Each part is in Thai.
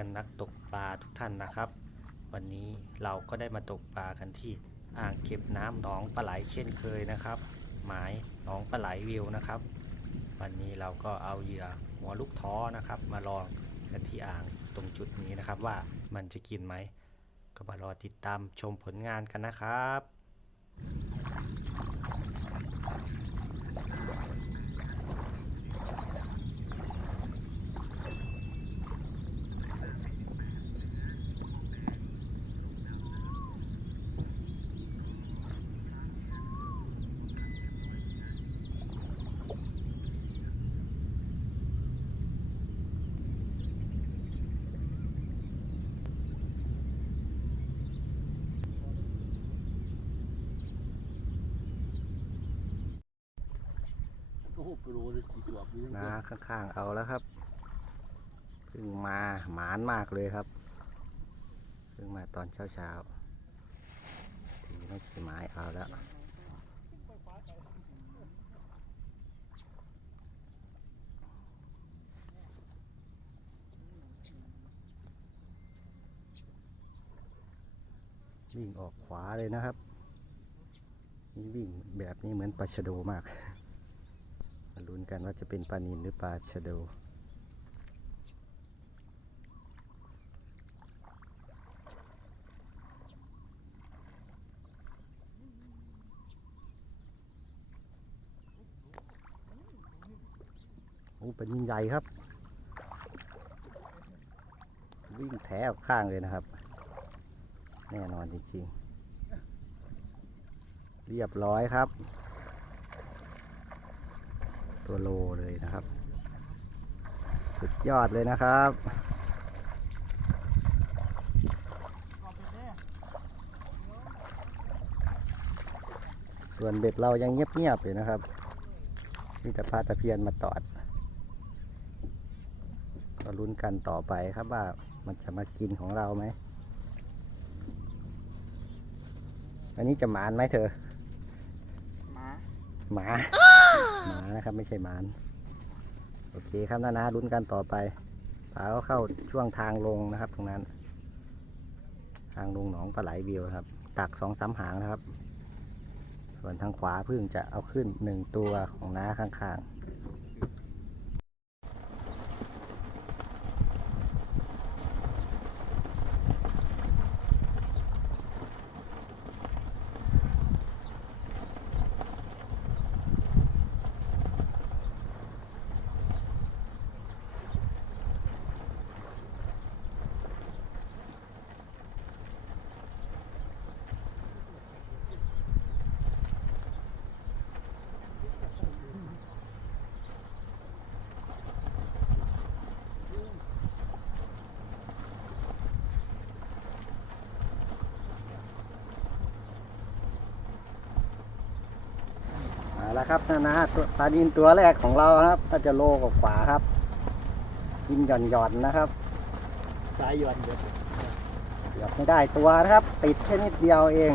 ื่อนนักตกปลาทุกท่านนะครับ วันนี้เราก็ได้มาตกปลากันที่อ่างเก็บน้ำหนองปลาไหลเช่นเคยนะครับ หมายหนองปลาไหลวิวนะครับ วันนี้เราก็เอาเหยื่อหัวลูกท้อนะครับ มาลองกันที่อ่างตรงจุดนี้นะครับว่ามันจะกินไหมก็มารอติดตามชมผลงานกันนะครับ ปรเลยสี่ขวบนี่ยังนาข้างๆเอาแล้วครับเพิ่งมาหมานมากเลยครับเพิ่งมาตอนเช้าๆทีไม่กี่ไม้เอาแล้ววิ่งออกขวาเลยนะครับ นี่วิ่งแบบนี้เหมือนปลาชโดมาก นกันว่าจะเป็นปลานินหรือปลาชะโดโอ้ปลานินใหญ่ครับ วิ่งแถวข้างเลยนะครับ แน่นอนจริงๆ เรียบร้อยครับ ตัวโลเลยนะครับ สุดยอดเลยนะครับส่วนเบ็ดเรายังเงียบๆอยู่นะครับมีแต่พาตะเพียนมาตอด ก็ลุ้นกันต่อไปครับว่ามันจะมากินของเราไหม อันนี้จะหมานไหมเธอ หมา หมา หมานะครับไม่ใช่หมานโอเคครับนานะลุ้นกันต่อไปปลาก็เข้าช่วงทางลงนะครับตรงนั้น ทางลงหนองปลาไหลวิวครับ ตักสองสามหางนะครับ ส่วนทางขวาเพิ่งจะเอาขึ้นหนึ่งตัวของน้าข้างๆมา แล้วครับนานาตัวปลาดินตัวแรกของเราครับน่าจะโลกว่าๆครับกินหย่อนๆนะครับสายหย่อนเด็ดเกือบไม่ได้ตัวนะครับ ติดแค่นิดเดียวเอง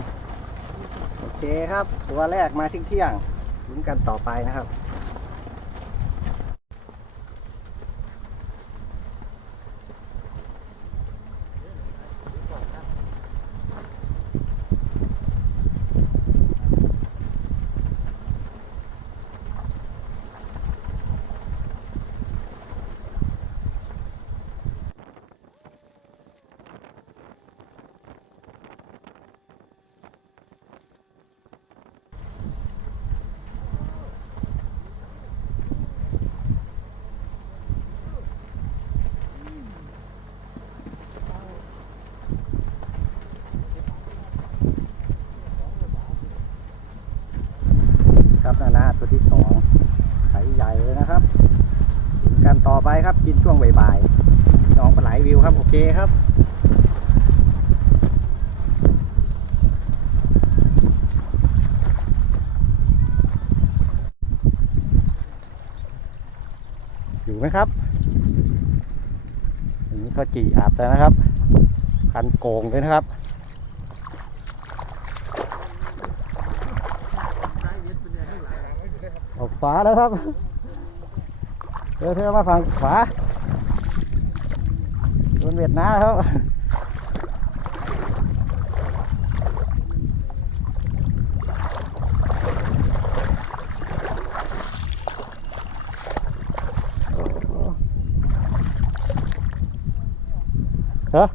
โอเคครับ ตัวแรกมาเที่ยงๆลุ้นกันต่อไปนะครับ ครับนานาตัวที่สองไข่ใหญ่เลยนะครับกินกันต่อไปครับกินช่วงบ่ายๆพี่น้องปลาไหลวิวครับโอเคครับอยู่ไหมครับอย่างนี้เขาจีอาบแล้วนะครับ คันโกงเลยนะครับ สายเด็ดเป็นยังไงข้างหลัง ออก ขวาแล้วครับเธอเธอมาฝั่งขวาเวียดนามครับเหรอ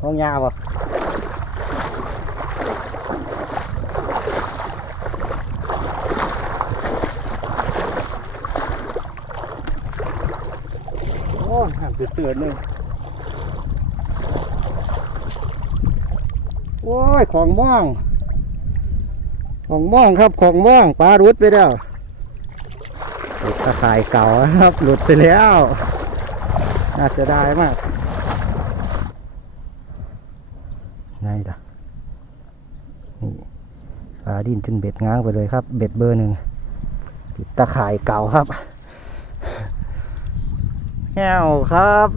ห้องยาวป่ะโอ้ห่างตื่นเลยโอ้ยของม่องของม่องครับของม่องปลารุดไปแล้วตะข่ายเก่าครับ หลุดไปแล้ว น่าจะได้มากไงล่ะนี่ปลาดินจนเบ็ดง้างไปเลยครับ เบ็ดเบอร์หนึ่งติดตะข่ายเก่าครับ แง่ครับ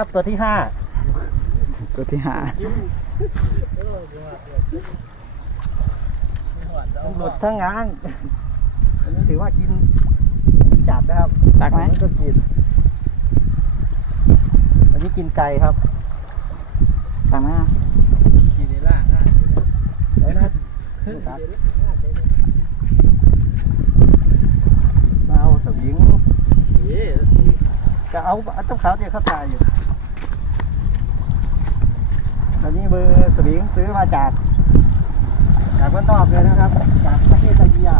ครับ ตัวที่ห้าตัวที่หาทั้งหลุดทั้งง้างอันนี้ถือว่ากินจัดนะครับตักไหมอันนี้ก็กิน อันนี้กินไก่ครับตักไหมขี่ในล่างอะแล้วนะตัดมาเอาสวิงเอ๊ะจะเอาเอาต้มขาวเดียวเข้าตายอยู่ อันนี้เบอร์สวิงซื้อมาจากจากบ้านนอกเลยนะครับจากประเทศไทยยา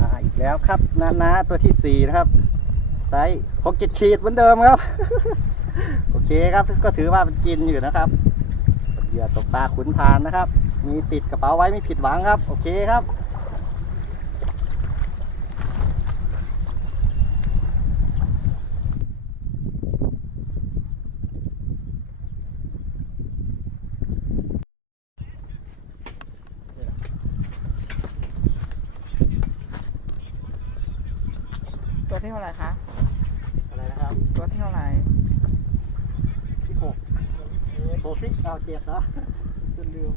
อ่าอีก แล้วนานาตัวที่สี่นะครับไซส์หกเจ็ดขีดเหมือนเดิมครับ โอเคครับก็ถือว่ามันกินอยู่นะครับเหยื่อตกปลาขุนพานนะครับ มีติดกระเป๋าไว้ไม่ผิดหวังครับ โอเคครับ ตัวที่เท่าไหร่คะ อะไรนะครับ ตัวที่เท่าไหร่ ที่หกหกสิเอาเจ็ดเนาะจนลืม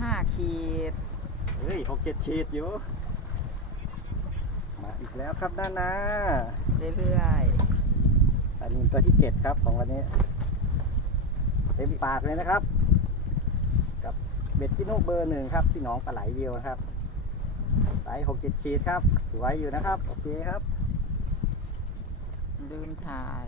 ห้า ขีด เฮ้ยหกเจ็ดขีดอยู่ มาอีกแล้วครับนานาเรื่อยอันนี้ตัวที่เจ็ดครับของวันนี้ เต็มปากเลยนะครับ กับเบ็ดจิโน่เบอร์หนึ่งครับที่หนองปลาไหลวิวนะครับไซส์หกเจ็ดขีดครับ สวยอยู่นะครับ โอเคครับ ลืมถ่าย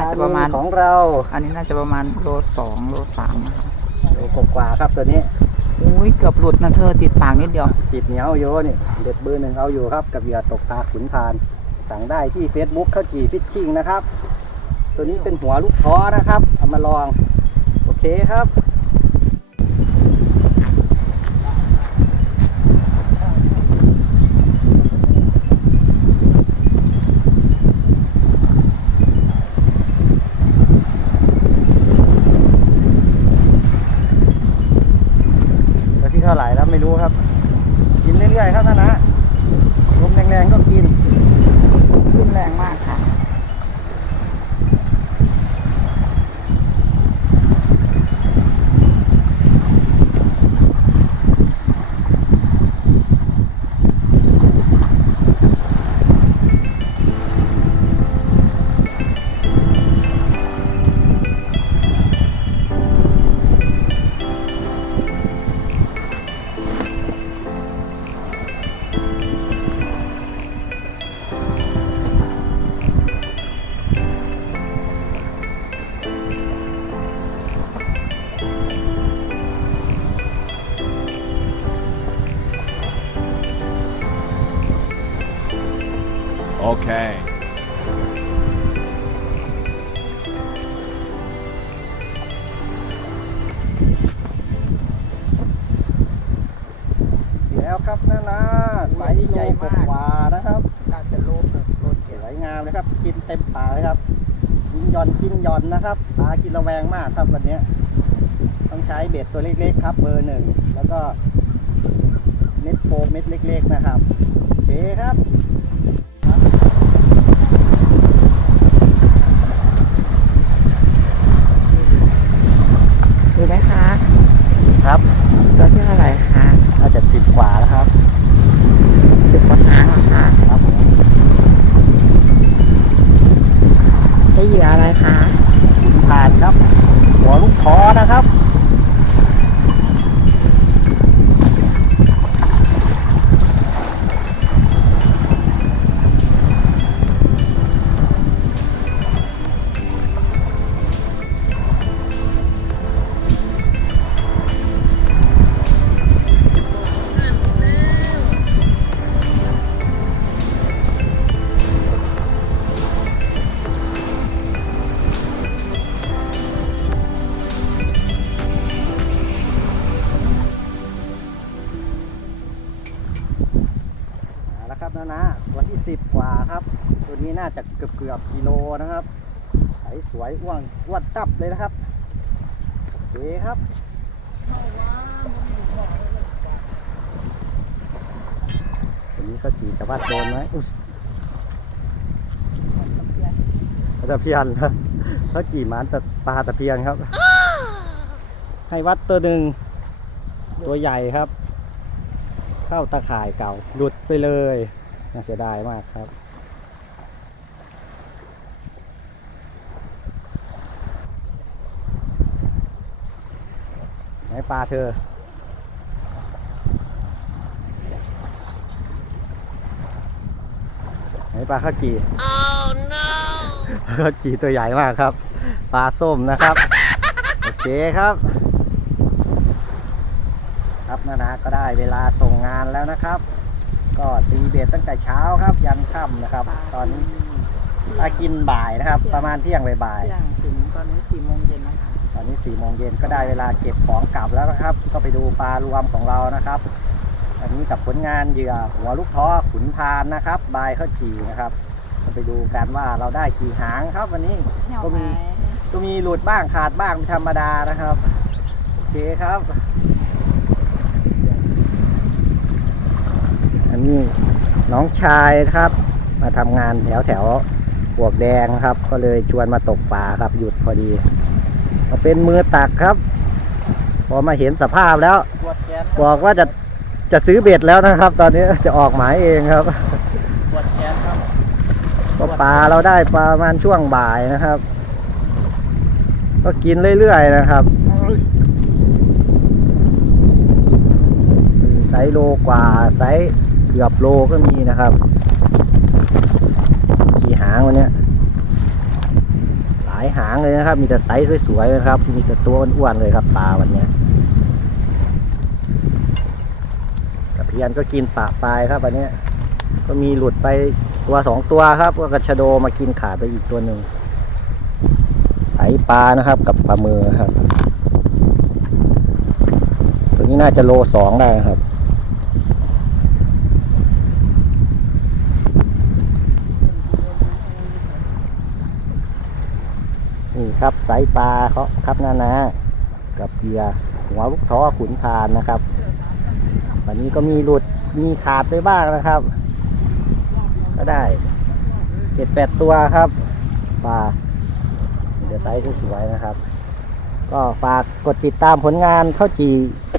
นนี้น่าจะประมาณของเรา อันนี้น่าจะประมาณโลสองโลสามนะคะโลกกว่าๆครับตัวนี้อุ้ยเกือบหลุดนะเธอติดปากนิดเดียว ติดเหนียวโยนี่เด็ดเบอร์หนึ่งเอาอยู่ครับ กับเหยื่อตกปลาขุนพาน สั่งได้ที่ Facebook ข้าวจีฟิชชิ่งนะครับ ตัวนี้เป็นหัวลูกท้อนะครับ เอามาลอง โอเคครับะครับปลากินระแวงมากครับวันเนี้ยต้องใช้เบ็ดตัวเล็กๆครับ เบอร์หนึ่ง แล้วก็เม็ดโฟมเม็ดเล็ก ๆ นะครับโอเคครับ น่าจะเกือบเกือบกิโลนะครับใสสวยอ้วนอ้วนตับเลยนะครับโอเคครับตัวนี้ก็จีจะวัดโดนไหมอุ๊ยตะเพียนนะเขาจีหมันแต่ปลาตะเพียนครับ ให้วัดตัวหนึ่งตัวใหญ่ครับ เข้าตะข่ายเก่าหลุดไปเลยน่าเสียดายมากครับ ไหน ปลาเธอ ไหนปลาข้าวจี oh no ข้าวจีตัวใหญ่มากครับ ปลาส้มนะครับ โอเคครับ ครับนานาก็ได้เวลาส่งงานแล้วนะครับ ก็ตีเบ็ดตั้งแต่เช้าครับ ยันค่ำนะครับ ตอนนี้ปลากินบ่ายนะครับ ประมาณเที่ยงบ่ายเที่ยงถึงตอนนี้สี่โมงเย็นนะคะๆต อนนี้สี่โมงเย็นก็ได้เวลาเก็บของกลับแล้วนะครับ ก็ไปดูปลารวมของเรานะครับ อันนี้กับผลงานเหยื่อหัวลูกท้อขุนพานนะครับ บายข้าวจีนะครับก็ไปดูกันว่าเราได้กี่หางครับ วันนี้ก็มีก็มีหลุดบ้างขาดบ้างเป็นธรรมดานะครับโอเคครับ อันนี้น้องชายครับ มาทำงานแถวแถวบวกแดงครับ ก็เลยชวนมาตกปลาครับหยุดพอดี มาเป็นมือตักครับ พอมาเห็นสภาพแล้วปวดแขนบอกว่าจะจะซื้อเบ็ดแล้วนะครับ ตอนนี้จะออกหมายเองครับปวดแขนครับก็ปลาเราได้ประมาณช่วงบ่ายนะครับ ก็กินเรื่อยๆนะครับไซส์โลกว่าไซส์เกือบโลก็มีนะครับ กี่หางวันเนี้ยหลายหางเลยนะครับ มีแต่ไซส์สวยๆนะครับ มีแต่ตัวอ้วนๆเลยครับปลาวันนี้ยตะเพียนก็กินปะปลายครับวันนี้ก็มีหลุดไปตัวสองตัวครับก็กระชโดมากินขาดไปอีกตัวหนึ่งสายปลานะครับ กับปลามือครับ ตัวนี้น่าจะโลสองได้ครับ นี่ครับสายปลาเขาครับนานากับเหยื่อหัวลูกท้อขุนพานนะครับ วันนี้ก็มีหลุดมีขาดไปบ้างนะครับ ก็ได้เจ็ดแปดตัวครับปลาเดี๋ยวไซส์สวยๆนะครับ ก็ฝากกดติดตามผลงานข้าวจี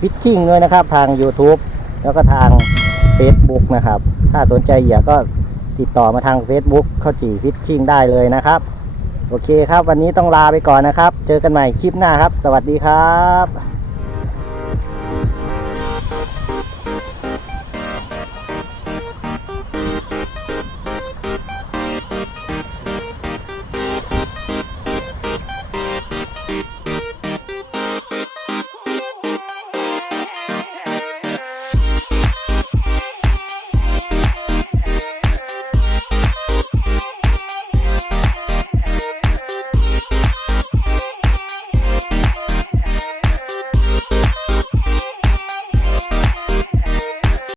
ฟิชชิ่งด้วยนะครับ ทาง YouTube แล้วก็ทาง Facebook นะครับ ถ้าสนใจเหยื่อก็ติดต่อมาทาง Facebook ข้าวจีฟิชชิ่งได้เลยนะครับ โอเคครับ วันนี้ต้องลาไปก่อนนะครับ เจอกันใหม่คลิปหน้าครับ สวัสดีครับ